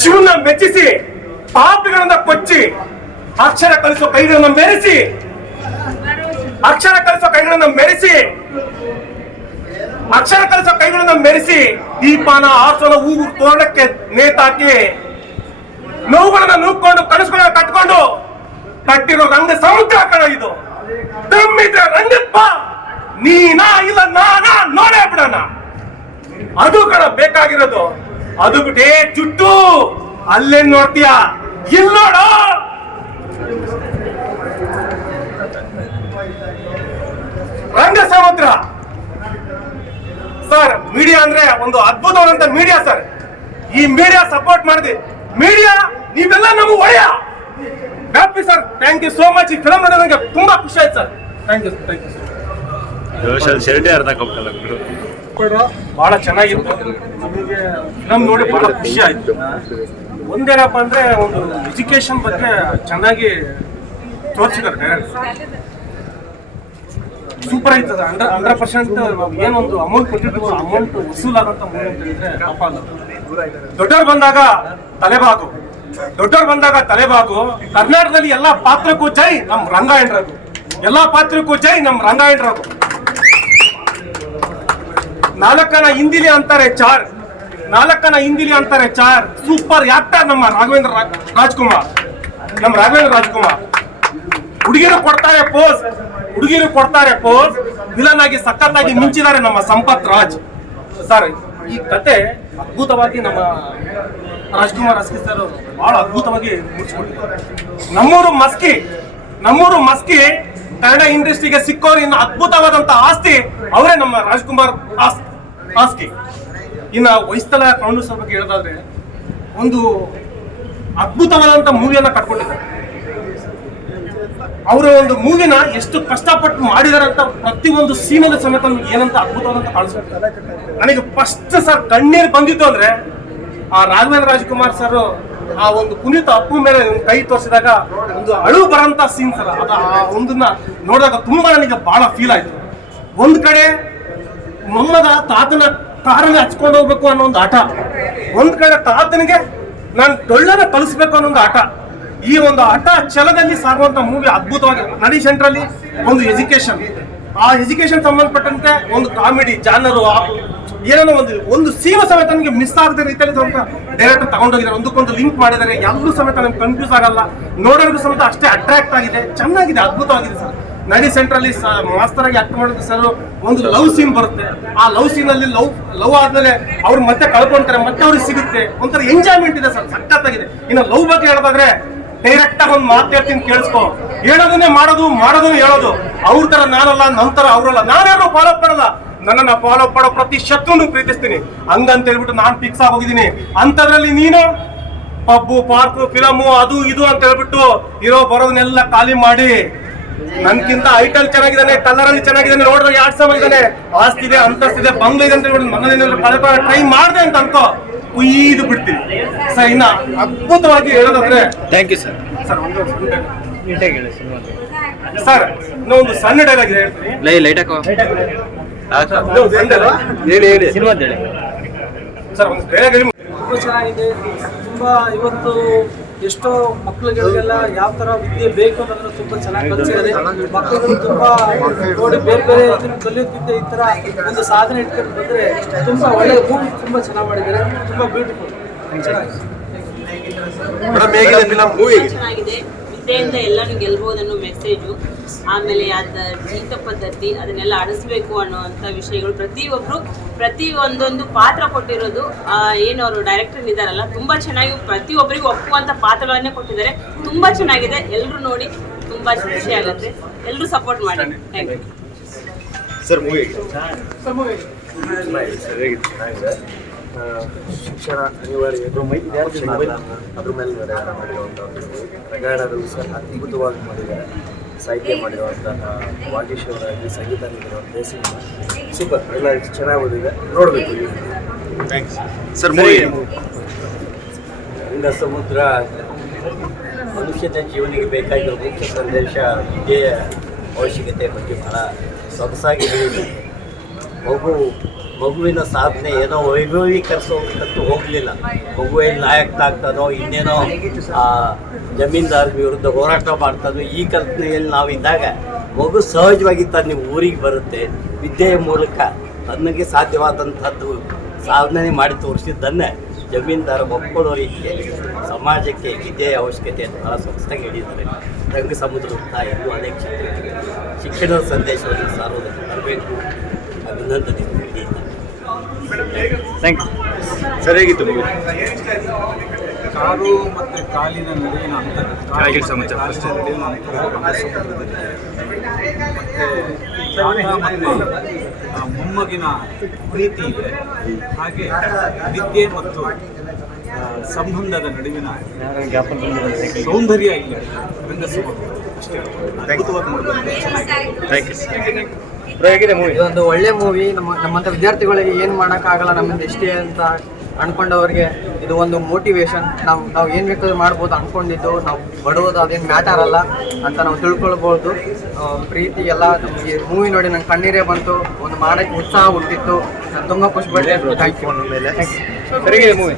ಶಿವನ ಮೆಚ್ಚಿಸಿ, ಪಾಪಿಗಳನ್ನ ಕೊಚ್ಚಿ, ಅಕ್ಷರ ಕಲಿಸೋ ಕೈಗಳನ್ನ ಮೆರೆಸಿ, ಅಕ್ಷರ ಕಲಿಸೋ ಕೈಗಳನ್ನ ಮೆರೆಸಿ, ಅಕ್ಷರ ಕಲಿಸೋ ಕೈಗಳನ್ನ ಮೆರೆಸಿ, ದೀಪಾನ ಆಸನ ಹೂವು ತೋರಣಕ್ಕೆ ನೇತಾಕಿ, ನೋವುಗಳನ್ನ ನೂಕೊಂಡು, ಕನಸುಗಳನ್ನ ಕಟ್ಕೊಂಡು, ಕಟ್ಟಿರೋ ರಂಗ ಸಮುದ್ರ ಕಣ ಇದು. ತಮ್ಮಿದ್ರೆ ರಂಗಪ್ಪ, ನೀನಾ ಇಲ್ಲ ನಾನಾ ನೋಡೇ ಬಿಡೋಣ. ಅದು ಕಣ ಬೇಕಾಗಿರೋದು. ಅದು ಬಿಟ್ಟೇ ಜುಟ್ಟು ಅಲ್ಲೇನ್ ನೋಡ್ತೀಯ? ಇಲ್ಲಿ ನೋಡು! ರಂಗ ಸಮುದ್ರ ಸರ್ ಮೀಡಿಯಾ ಅಂದ್ರೆ ಒಂದು ಅದ್ಭುತವಾದಂತ ಮೀಡಿಯಾ ಸರ್. ಈ ಮೀಡಿಯಾ ಸಪೋರ್ಟ್ ಮಾಡಿದೆ. ಮೀಡಿಯಾ ನೀವೆಲ್ಲ ನಮಗೆ ಒಳ್ಳೆಯ happy sir thank you so much ಈ ಫಿಲಮ್ ನನಗೆ ತುಂಬಾ ಖುಷಿ ಆಯ್ತು sir thank you thank you sir ಶರ್ಟೇ ಅರ್ಥ ಹೋಗ್ತಲ್ಲ ಬಹಳ ಚೆನ್ನಾಗಿತ್ತು. ನಮಗೆ ಫಿಲಮ್ ನೋಡಿ ಬಹಳ ಖುಷಿ ಆಯ್ತು. ಒಂದೇನಪ್ಪ ಅಂದ್ರೆ ಒಂದು ಎಜುಕೇಶನ್ ಬಗ್ಗೆ ಚೆನ್ನಾಗಿ ತೋರಿಸಿದ್ದಾರೆ ಡೈರೆಕ್ಟ್ ಸೂಪರ್ ಆಯ್ತದ? ಹಂಡ್ರೆಡ್ ಹಂಡ್ರೆಡ್ ಪರ್ಸೆಂಟ್ ಏನೊಂದು ಅಮೌಂಟ್ ಕೊಟ್ಟಿದ್ರು ಅಮೌಂಟ್ ವಸೂಲಾಗಂತ ಮೂವಿ ದೊಡ್ಡವ್ರು ಬಂದಾಗ ತಲೆಬಾಗು. ದೊಡ್ಡವ್ರು ಬಂದಾಗ ತಲೆಬಾಗು. ಕರ್ನಾಟಕದಲ್ಲಿ ಎಲ್ಲಾ ಪಾತ್ರಕ್ಕೂ ಜೈ ನಮ್ ರಂಗಾಯಣರದು. ಎಲ್ಲಾ ಪಾತ್ರಕ್ಕೂ ಜೈ ನಮ್ ರಂಗಾಯಣರದು. ನಾಲ್ಕನ ಹಿಂದಿಲಿ ಅಂತಾರೆ ಚಾರ್. ನಾಲ್ಕನ ಹಿಂದಿಲಿ ಅಂತಾರೆ ಚಾರ್. ಸೂಪರ್ ಯಾಕ್ಟರ್ ನಮ್ಮ ರಾಘವೇಂದ್ರ ರಾಜ್ಕುಮಾರ್? ನಮ್ಮ ರಾಘವೇಂದ್ರ ರಾಜ್ಕುಮಾರ್. ಹುಡುಗಿರು ಕೊಡ್ತಾರೆ ಪೋಸ್. ಹುಡುಗಿರು ಕೊಡ್ತಾರೆ ಪೋಸ್. ವಿಲನ್ ಆಗಿ, ಸಖತ್ತಾಗಿ ಮಿಂಚಿದ್ದಾರೆ ನಮ್ಮ ಸಂಪತ್ ರಾಜ್. ಸರ್, ಈ ಕತೆ ಅದ್ಭುತವಾಗಿ ನಮ್ಮ ರಾಜ್ಕುಮಾರ್ ಅಸ್ಕಿ ಸರ್ ಬಹಳ ಅದ್ಭುತವಾಗಿ ಮುಗಿಸ್ಕೊಟ್ಟಿದ್ದಾರೆ. ನಮ್ಮೂರು ಮಸ್ಕಿ ನಮ್ಮೂರು ಮಸ್ಕಿ ಕನ್ನಡ ಇಂಡಸ್ಟ್ರಿಗೆ ಸಿಕ್ಕೋರು ಇನ್ನು ಅದ್ಭುತವಾದಂತ ಆಸ್ತಿ ಅವರೇ ನಮ್ಮ ರಾಜ್ಕುಮಾರ್ ಆಸ್- ಆಸ್ತಿ ಇನ್ನು ವೈಸ್ತಲ ಕೌಂಡೂಸ್ ಬಗ್ಗೆ ಹೇಳೋದಾದ್ರೆ, ಒಂದು ಅದ್ಭುತವಾದಂತ ಮೂವಿಯನ್ನು ಕಟ್ಕೊಂಡಿದ್ದಾರೆ. ಅವರ ಒಂದು ಮೂವಿನ ಎಷ್ಟು ಕಷ್ಟಪಟ್ಟು ಮಾಡಿದಾರೆ ಅಂತ ಪ್ರತಿಯೊಂದು ಸೀನಲ್ಲಿ ಸಮೇತ ನಮ್ಗೆ ಏನಂತ ಅದ್ಭುತವಾದಂತ ಕಾಣಿಸುತ್ತೆ. ನನಗೆ ಫಸ್ಟ್ ಸರ್ ಕಣ್ಣೀರು ಬಂದಿತ್ತು ಅಂದ್ರೆ, ಆ ರಾಘವೇಂದ್ರ ರಾಜ್ಕುಮಾರ್ ಸರ್ ಆ ಒಂದು ಪುನೀತ ಅಪ್ಪು ಮೇಲೆ ಕೈ ತೋರಿಸಿದಾಗ ಒಂದು ಅಳು ಬರಂತ ಸೀನ್ ಸರ್ ಅದು. ಆ ಒಂದನ್ನ ನೋಡಿದಾಗ ತುಂಬಾ ನನಗೆ ಬಹಳ ಫೀಲ್ ಆಯ್ತು. ಒಂದು ಕಡೆ ಮೊಮ್ಮಗ ತಾತನ ಕಾರಲ್ಲಿ ಹಚ್ಕೊಂಡು ಹೋಗ್ಬೇಕು ಅನ್ನೋ ಒಂದು ಆಟ. ಒಂದ್ ಕಡೆ ತಾತನಿಗೆ ನಾನು ಟೊಳ್ಳನ ಕಲಿಸ್ಬೇಕು ಅನ್ನೋ ಒಂದು ಆಟ. ಈ ಒಂದು ಆಟ ಛಲದಲ್ಲಿ ಸಾಗುವಂತ ಮೂವಿ ಅದ್ಭುತವಾಗಿ ನಡಿ ಸೆಂಟ್ರಲ್ಲಿ ಒಂದು ಎಜುಕೇಶನ್ ಆ ಎಜುಕೇಶನ್ ಸಂಬಂಧಪಟ್ಟಂತೆ ಒಂದು ಕಾಮಿಡಿ ಜಾನರು ಏನೋ ಒಂದು ಒಂದು ಸೀಮ ಸಮೇತ ನನಗೆ ಮಿಸ್ ಆಗದ ರೀತಿಯಲ್ಲಿ ಸ್ವಲ್ಪ ಡೈರೆಕ್ಟರ್ ತಗೊಂಡೋಗಿದ್ದಾರೆ. ಒಂದಕ್ಕೊಂದು ಲಿಂಕ್ ಮಾಡಿದ್ದಾರೆ. ಎಲ್ಲರೂ ಸಮೇತ ನನಗೆ ಕನ್ಫ್ಯೂಸ್ ಆಗಲ್ಲ. ನೋಡೋರಿಗೂ ಸಮೇತ ಅಷ್ಟೇ ಅಟ್ರಾಕ್ಟ್ ಆಗಿದೆ. ಚೆನ್ನಾಗಿದೆ, ಅದ್ಭುತವಾಗಿದೆ ಸರ್. ನಡಿ ಸೆಂಟ್ರಲ್ಲಿ ಮಾಸ್ತರ್ ಆಗಿ ಆಕ್ಟ್ ಮಾಡಿದ್ರೆ ಸರ್ ಒಂದು ಲವ್ ಸೀನ್ ಬರುತ್ತೆ. ಆ ಲವ್ ಸೀನ್ ಅಲ್ಲಿ ಲವ್ ಲವ್ ಆದ್ಮೇಲೆ ಅವ್ರು ಮತ್ತೆ ಕಳ್ಕೊಂತಾರೆ, ಮತ್ತೆ ಅವ್ರಿಗೆ ಸಿಗುತ್ತೆ. ಒಂಥರ ಎಂಜಾಯ್ಮೆಂಟ್ ಇದೆ ಸರ್ ಸಖತ್ತಾಗಿದೆ. ಇನ್ನು ಲವ್ ಬಗ್ಗೆ ಹೇಳೋದಾದ್ರೆ ಡೈರೆಕ್ಟ್ ಆಗಿ ಒಂದು ಮಾತು ಹೇಳ್ತೀನಿ, ಕೇಳಿಸ್ಕೊ. ಹೇಳೋದನ್ನೇ ಮಾಡೋದು ಮಾಡೋದನ್ನೇ ಹೇಳೋದು. ಅವ್ರ ತರ ನಾನಲ್ಲ ನಮ್ ತರ ಅವ್ರಲ್ಲ. ನಾನ್ಯಾರು ಫಾಲೋ ಮಾಡಲ್ಲ. ನನ್ನನ್ನ ಫಾಲೋ ಮಾಡೋ ಪ್ರತಿ ಶತ್ರುನು ಪ್ರೀತಿಸ್ತೀನಿ. ಹಂಗಂತ ಹೇಳ್ಬಿಟ್ಟು ನಾನ್ ಫಿಕ್ಸ್ ಆಗೋಗಿದ್ದೀನಿ ಅಂತದ್ರಲ್ಲಿ ನೀನು? ಪಬ್ಬು, ಪಾರ್ಕು, ಫಿಲಮು, ಅದು, ಇದು ಅಂತ ಹೇಳ್ಬಿಟ್ಟು ಇರೋ ಬರೋದನ್ನೆಲ್ಲ ಖಾಲಿ ಮಾಡಿ. ನನ್ಕಿಂತ ಐಟಲ್ ಚೆನ್ನಾಗಿದ್ದಾನೆ ಕಲರ್ ಅಲ್ಲಿ ಚೆನ್ನಾಗಿದ್ದಾನೆ ನೋಡಿದ್ರೆ ಎರಡ್ ಸಾವಿರ ಇದ್ದಾನೆ. ಆಸ್ತಿ ಇದೆ ಅಂತಸ್ತಿದೆ ಬಂಗ್ಲ ಇದೆ ಅಂತ ಹೇಳ್ಬಿಟ್ಟು ನನ್ನೇನಾದ್ರು ಕಳೆದ ಟ್ರೈ ಮಾಡಿದೆ ಅಂತ ಅನ್ಕೋ. ಕುಯ್ದು ಬಿಡ್ತೀನಿ. ಸರ್ ಇನ್ನ ಅದ್ಭುತವಾಗಿ ಹೇಳೋದಂದ್ರೆ ಥ್ಯಾಂಕ್ ಯು ಸರ್ ಸರ್ ಒಂದು. ನೀಟಾಗಿ ಹೇಳಿ ಸಿನಿಮಾ ಸರ್ ಇನ್ನೂ ಒಂದು ಸಣ್ಣ ಡೈಲಾಗ್ ಹೇಳ್ತೀನಿ. ಲೈ ಲೈಟ್ ಹಾಕೋ. ಹೇಳಿ ಹೇಳಿ. ಸಿನಿಮಾ ಹೇಳಿ. ಸರ್ ಒಂದು ಡೈಲಾಗ್ ಹೇಳಿ ತುಂಬಾ ಚೆನ್ನಾಗಿದೆ. ತುಂಬ ಇವತ್ತು ಎಷ್ಟೋ ಮಕ್ಕಳುಗಳಿಗೆಲ್ಲ ಯಾವ ತರ ವಿದ್ಯೆ ಬೇಕು ಅನ್ನೋದನ್ನ ತುಂಬಾ ಚೆನ್ನಾಗಿ ಕಲಿಸಿದ್ದಾರೆ. ಮಕ್ಕಳು ತುಂಬಾ ನೋಡಿ ಬೇರೆ ಬೇರೆ ಇದನ್ನು ಕಲಿಯುತ್ತಿದ್ದ ಈ ತರ ಒಂದು ಸಾಧನೆ ಇಟ್ಕೊಂಡು ಬಂದ್ರೆ ತುಂಬಾ ಒಳ್ಳೆಯ ಭೂಮಿ ತುಂಬಾ ಚೆನ್ನಾಗಿ ಮಾಡಿದ್ದಾರೆ. ತುಂಬಾ ಬ್ಯೂಟಿಫುಲ್ ಚೆನ್ನಾಗಿದೆ. ಮೂವಿ ಎಲ್ಲಾನು ಗೆಲ್ಬಹುದು ಅನ್ನೋ ಮೆಸೇಜು ಆಮೇಲೆ ಅದ ಜೀತ ಪದ್ಧತಿ ಅದನ್ನೆಲ್ಲ ಅಳಿಸ್ಬೇಕು ಅನ್ನೋವಂಥ ವಿಷಯಗಳು ಪ್ರತಿಯೊಬ್ರು ಪ್ರತಿ ಒಂದೊಂದು ಪಾತ್ರ ಕೊಟ್ಟಿರೋದು ಆ, ಏನು ಅವರು ಡೈರೆಕ್ಟರ್ ಇದ್ದಾರಲ್ಲ ತುಂಬಾ ಚೆನ್ನಾಗಿ ಪ್ರತಿಯೊಬ್ಬರಿಗೂ ಒಪ್ಪುವಂತ ಪಾತ್ರಗಳನ್ನೇ ಕೊಟ್ಟಿದ್ದಾರೆ. ತುಂಬಾ ಚೆನ್ನಾಗಿದೆ. ಎಲ್ಲರೂ ನೋಡಿ ತುಂಬಾ ಖುಷಿ ಆಗುತ್ತೆ. ಎಲ್ಲರೂ ಸಪೋರ್ಟ್ ಮಾಡಿ. ಥ್ಯಾಂಕ್ ಯು ಸರ್ ಮೂವಿ ಚೆನ್ನಾಗಿದೆ. ಆ, ಶಿಕ್ಷಣ ಅನಿವಾರ್ಯ. ಶಿಕ್ಷಣ ಅದ್ರ ಮೇಲೆ ನಿರ್ಧಾರ ಮಾಡಿರುವಂಥ ಪ್ರಗಾಢದಲ್ಲೂ ಸಹ ಅದ್ಭುತವಾಗಿ ಮಾಡಿದ್ದಾರೆ. ಸಾಹಿತ್ಯ ಮಾಡಿರುವಂತಹ ವಾಗೀಶ್ವರಾಗಿ ಸಂಗೀತ ನೀಡಿರುವಂಥ ಸಿನಿಮಾ. ಸೂಪರ್ ಎಲ್ಲ ಚೆನ್ನಾಗಿ ಓದಿದೆ. ನೋಡಬೇಕು ಥ್ಯಾಂಕ್ಸ್ ಸರ್. ಮೂವಿ. ರಂಗ ಸಮುದ್ರ ಮನುಷ್ಯನ ಜೀವನಿಗೆ ಬೇಕಾಗಿರೋ ಮುಖ್ಯ ಸಂದೇಶ ವಿದ್ಯೆಯ ಅವಶ್ಯಕತೆ ಬಗ್ಗೆ ಬಹಳ ಸೊಗಸಾಗಿ ಹೇಳಿದೆ ಮಗು ಮಗುವಿನ ಸಾಧನೆ ಏನೋ ವೈಭವೀಕರಿಸೋದಕ್ಕಂತೂ ಹೋಗಲಿಲ್ಲ. ಮಗುವೇನು ನಾಯಕ ಆಗ್ತಾನೋ ಇನ್ನೇನೋ ಜಮೀನ್ದಾರ್ ವಿರುದ್ಧ ಹೋರಾಟ ಮಾಡ್ತಾನೋ, ಈ ಕಲ್ಪನೆಯಲ್ಲಿ ನಾವಿದ್ದಾಗ ಮಗು ಸಹಜವಾಗಿ ತನ್ನ ಊರಿಗೆ ಬರುತ್ತೆ. ವಿದ್ಯೆಯ ಮೂಲಕ ತನ್ನಗೆ ಸಾಧ್ಯವಾದಂಥದ್ದು ಸಾಧನೆ ಮಾಡಿ ತೋರಿಸಿದ್ದನ್ನೇ ಜಮೀನ್ದಾರ ಒಪ್ಕೊಳ್ಳೋ ರೀತಿಯಲ್ಲಿ ಸಮಾಜಕ್ಕೆ ವಿದ್ಯೆಯ ಅವಶ್ಯಕತೆ ಬಹಳ ಸೊಗಸಾಗಿ ಹೇಳಿದ್ದಾರೆ. ರಂಗ ಸಮುದ್ರ ಇನ್ನೂ ಅನೇಕ ಶಿಕ್ಷಣದ ಸಂದೇಶವನ್ನು ಸಾರ್ವಜನಿಕ ಬರಬೇಕು ಅಭಿನಂದನೆ ಥ್ಯಾಂಕ್ ಯು ಸರಿಯಾಗಿತ್ತು ಕಾರು ಮತ್ತು ಕಾಲಿನ ನಡುವಿನ ಅಂತರ. ಕಾಲಿನ ಸಮಾಚಾರ. ಕಾಲಿನ ನಡುವಿನ ಅಂತರ. ಮತ್ತು ಮೊಮ್ಮಗಿನ ಪ್ರೀತಿ ಇದೆ. ಹಾಗೆ ವಿದ್ಯೆ ಮತ್ತು ಆ, ಸಂಬಂಧದ ನಡುವಿನ ಸೌಂದರ್ಯ ಇಲ್ಲಿ ರಂಗಸಮುದ್ರ ಅಷ್ಟೇ. ಅದ್ಭುತವಾಗಿ ಥ್ಯಾಂಕ್ ಯು ಹೇಗಿದೆ ಮೂವಿ ಇದೊಂದು ಒಳ್ಳೆ ಮೂವಿ ನಮ್ಮ ನಮ್ಮಂಥ ವಿದ್ಯಾರ್ಥಿಗಳಿಗೆ ಏನು ಮಾಡೋಕ್ಕಾಗಲ್ಲ ನಮ್ಮಿಂದ ಇಷ್ಟೇ ಅಂತ ಅನ್ಕೊಂಡವ್ರಿಗೆ ಇದು ಒಂದು ಮೋಟಿವೇಶನ್ ನಾವು ನಾವು ಏನು ಬೇಕಾದ್ರೂ ಮಾಡ್ಬೋದು ಅನ್ಕೊಂಡಿದ್ದು. ನಾವು ಬಡೋದು ಅದೇನು ಮ್ಯಾಟರ್ ಅಲ್ಲ ಅಂತ ನಾವು ತಿಳ್ಕೊಳ್ಬೋದು. ಪ್ರೀತಿ ಎಲ್ಲ ನಮಗೆ ಮೂವಿ ನೋಡಿ ನಂಗೆ ಕಣ್ಣೀರೇ ಬಂತು. ಒಂದು ಮಾಡೋಕ್ಕೆ ಉತ್ಸಾಹ ಹುಟ್ಟಿತ್ತು. ನಾನು ತುಂಬ ಖುಷಿ ಮೇಲೆ ಥ್ಯಾಂಕ್ ಯು ಸರ್ ಹೇಗಿದೆ ಮೂವಿ